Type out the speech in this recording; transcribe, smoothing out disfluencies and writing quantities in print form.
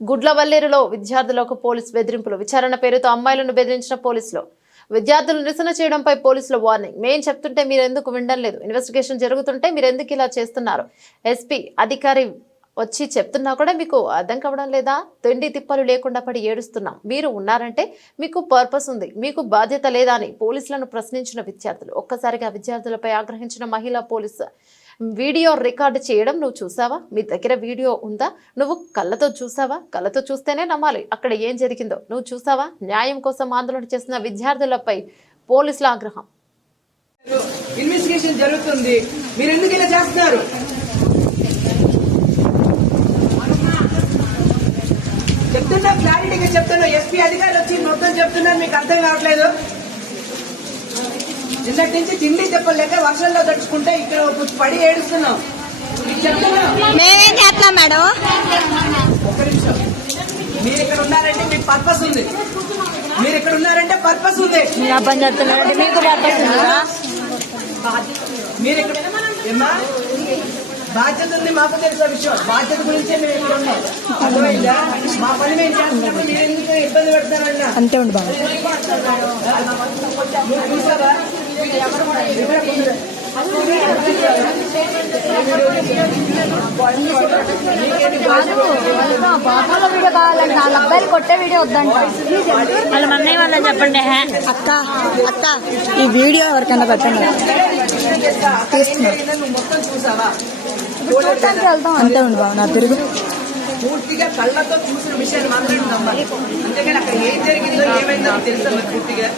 గుడ్లవల్లేరులో విద్యార్థులకు పోలీసు బెదిరింపులు. విచారణ పేరుతో అమ్మాయిలను బెదిరించిన పోలీసులు. విద్యార్థులు నిరసన చేయడంపై పోలీసుల వార్నింగ్. మేం చెప్తుంటే మీరెందుకు వినడం లేదు? ఇన్వెస్టిగేషన్ జరుగుతుంటే మీరెందుకు ఇలా చేస్తున్నారు? ఎస్పీ అధికారి వచ్చి చెప్తున్నా కూడా మీకు అర్థం కావడం లేదా? తిండి తిప్పలు లేకుండా పడి ఏడుస్తున్నాం. మీరు ఉన్నారంటే మీకు పర్పస్ ఉంది, మీకు బాధ్యత లేదా అని పోలీసులను ప్రశ్నించిన విద్యార్థులు. ఒక్కసారిగా విద్యార్థులపై ఆగ్రహించిన మహిళా పోలీసు వీడియో రికార్డు చేయడం నువ్వు చూసావా? మీ దగ్గర వీడియో ఉందా? నువ్వు కళ్ళతో చూసావా? కళ్ళతో చూస్తేనే నమ్మాలి అక్కడ ఏం జరిగిందో. నువ్వు చూసావా? న్యాయం కోసం ఆందోళన చేసిన విద్యార్థులపై పోలీసుల ఆగ్రహం. ఇన్వెస్టిగేషన్ జరుగుతుంది, మీరు ఎందుకు ఇలా చేస్తున్నారు? చెప్తున్నా, క్లారిటీగా చెప్తున్నా. ఎస్పీ అధికారులు వచ్చి మొత్తం చెప్తున్నారు, మీకు అర్థం కావట్లేదు. నిన్నటి నుంచి తిండి చెప్పలేక వర్షంలో తడుచుకుంటే ఇక్కడ పడి ఏడుస్తున్నాం. మేమేం చేస్తున్నాం మేడం? ఒక్క నిమిషం. మీరు ఇక్కడ ఉన్నారంటే మీకు పర్పస్ ఉంది. మీరు ఇక్కడ ఉన్నారంటే పర్పస్ ఉంది. పని చేస్తున్నారంటే మీకు పర్పస్ ఉందా? మీరు ఇక్కడ ఏమ్మా బాధ్యత ఉంది, మాకు తెలిసిన విషయం. బాధ్యత గురించే మేము ఇక్కడ ఉన్నాం. అర్థమైందా? మా పని మేము చేస్తున్నప్పుడు మీరు ఎందుకు ఇబ్బంది పెడతారన్నా? అంతే ఉండి బాబు. చూసారా? వీడియో కావాలంటే 4 అబ్బాయిలు కొట్టే వీడియో వద్దంట. వాళ్ళ అన్నయ్య వాళ్ళని చెప్పండి. అక్క అక్క ఈ వీడియో ఎవరికైనా పెట్టండి. మొత్తం చూసావా? వెళ్తాం. అంతే ఉండి బాబు. నా తిరుగు పూర్తిగా కళ్ళతో చూసిన విషయాన్ని మాత్రమే నమ్మాలి. అంతేగాని అక్కడ ఏం జరిగిందో ఏమైందో తెలుసా పూర్తిగా.